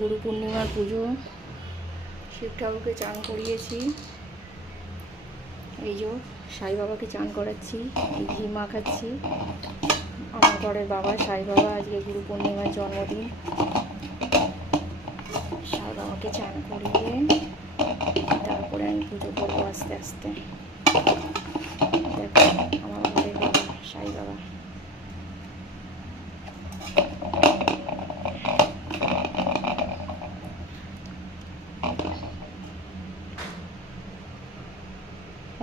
গুরু পূর্ণিমার পুজো, শিব ঠাকুরকে চান করিয়েছি। এই যে সাই বাবাকে চান করাচ্ছি, ঘি মাখাচ্ছি। আমার ঘরের বাবা সাই বাবা, আজকে গুরু পূর্ণিমার জন্মদিন। সাই বাবাকে চান করিয়ে তারপরে আমি পুজো করবো আস্তে আস্তে। দেখো আমার ঘরের বাবা সাই বাবা।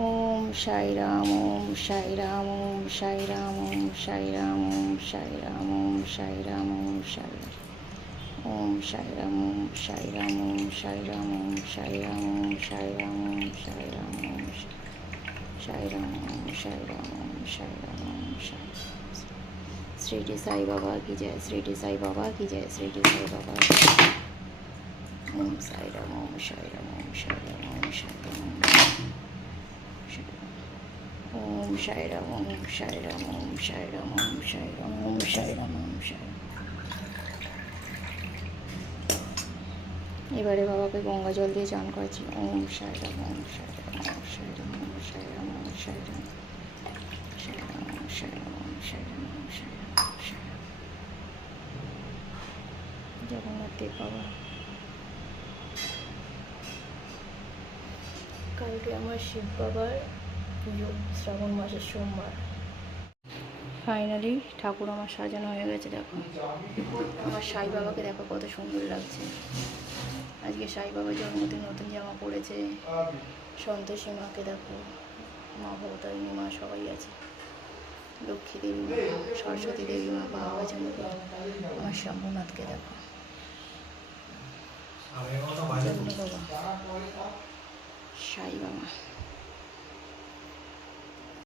ওম সাই রাম, ওম সাই রাম, ওম সাই রাম, ওম সাই রাম, ওম সাই রাম, ওম সাই রাম, ওম সাই রাম, ওম সাই রাম, ওম সাই রাম, ওম সাই রাম, ওম সাই রাম, ওম সাই রাম, ওম সাই রাম, ওম সাই রাম, ওম সাই রাম, ওম সাই রাম, ওম সাই। শ্রীটি সাই বাবা কি জয়, শ্রীটি সাই বাবা কি জয়, শ্রীটি সাই বাবা। ওম সাই রাম, ওম সাই রাম, ওম সাই রাম, ওম সাই রাম, ওম সাই রাম, ওম সাই রাম, ওম সাই রাম, ওম সাই রাম, ওম সাই রাম, ওম সাই রাম। এবারে বাবাকে গঙ্গা জল দিয়ে চান করেছি। ওম সাই রাম, ওম সাই রাম, ওম সাই রাম, ওম সাই রাম, ওম সাই রাম, সাই রাম, ওম সাই রাম, ওম সাই রাম, ওম সাই রাম, ওম সাই রাম। জগন্নাথ দেব বাবা। কালকে আমার শিব বাবার পুজো, শ্রাবণ মাসের সোমবার। ফাইনালি ঠাকুর আমার সাজানো হয়ে গেছে। দেখো আমার সাই বাবাকে, দেখো কত সুন্দর লাগছে। আজকে সাই বাবার জন্মদিন, নতুন জামা পড়েছে। সন্তোষী মাকে দেখো, মা ভবতারিণী মা সবাই আছে। লক্ষ্মী দেবী মা, সরস্বতী দেবী মা, বাবা জন্মদিন। আমার শম্ভুনাথকে দেখো, বাবা সাই বাবা।